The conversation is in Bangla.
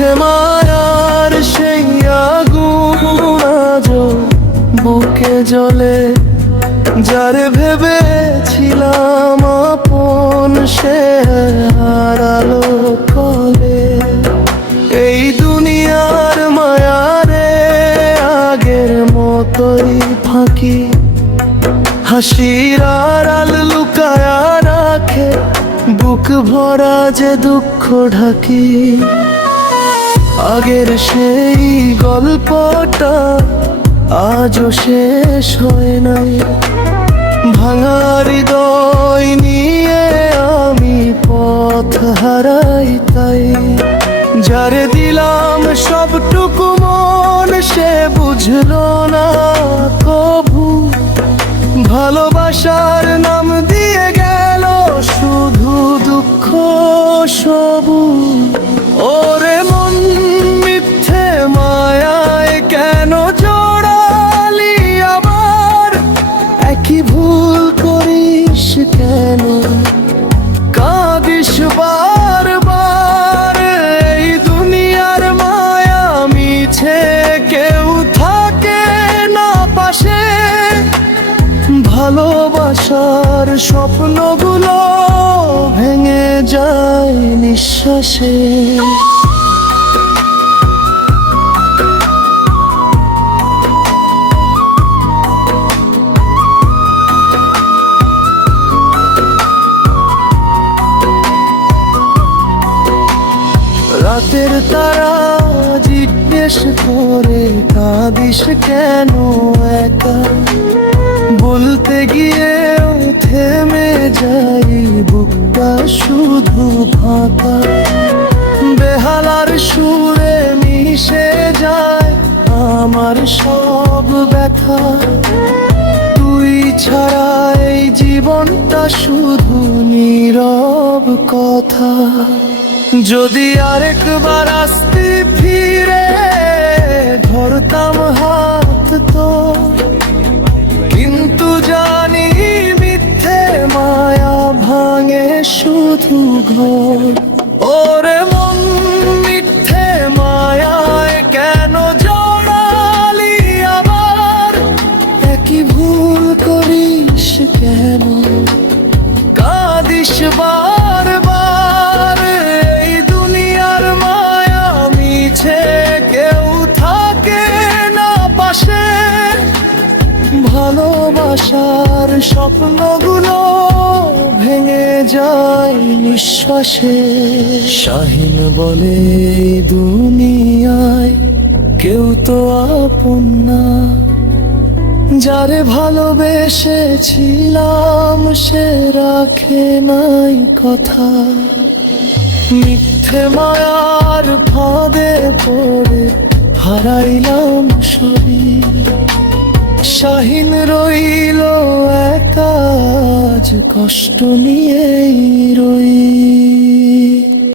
মিথ্যে মায়ার সেই আগুন আজও বুকে জ্বলে, যারে ভেবেছিলাম আপন সে হারালো কলে। এই দুনিয়ার মায়ারে আগের মতোই ফাঁকি, হাসির আড়াল লুকায়া রাখে বুক ভরা যে দুঃখ ঢাকি। আগের সেই গল্পটা আজও শেষ হয় নাই, ভাঙা হৃদয় নিয়ে আমি পথ হারাই তাই। যারে দিলাম সবটুকু মন সে বুঝলো না কভু, ভালোবাসার নাম দিয়ে গেল শুধু দুঃখ সবু। ওরে মন মিথ্যে মায়ায় কেন জড়ালি আবার, একই ভুল করিস কেন কাঁদিস বারবার। এই দুনিয়ার মায়া মিছে কেউ থাকে না পাশে, ভালোবাসার স্বপ্নগুলো ভেঙে যায় নিঃশ্বাসে। রাতের তারা জিজ্ঞেস করে কাঁদিস কেন একা, বলতে গিয়েও থেমে যাই বুকটা শুধু ফাঁকা। বেহালার সুরে মিশে যায় আমার সব ব্যথা, তুই ছাড়া এই জীবনটা শুধু নীরব কথা। যদি আরেকবার আসতে ফিরে ধরতাম হাত তো, কিন্তু জানি মিথ্যে মায়া ভাঙে শুধু ঘর। ওরে মন মিথ্যে মায়ায় কেন জড়ালি আবার, একই ভুল করিস কেন কাঁদিস বারবার। এই দুনিয়ার মায়া মিছে কেউ থাকে না পাশে, ভালোবাসার স্বপ্নগুলো ভেঙে যায় নিঃশ্বাসে। শাহিন বলে দুনিয়ায় কেউ তো আপন না, যারে ভালোবেসেছিলাম সে রাখে নাই কথা। মিথ্যে মায়ার ফাঁদে পড়ে হারাইলাম সবই, শাহিন রইল একা আজ কষ্ট নিয়েই রই।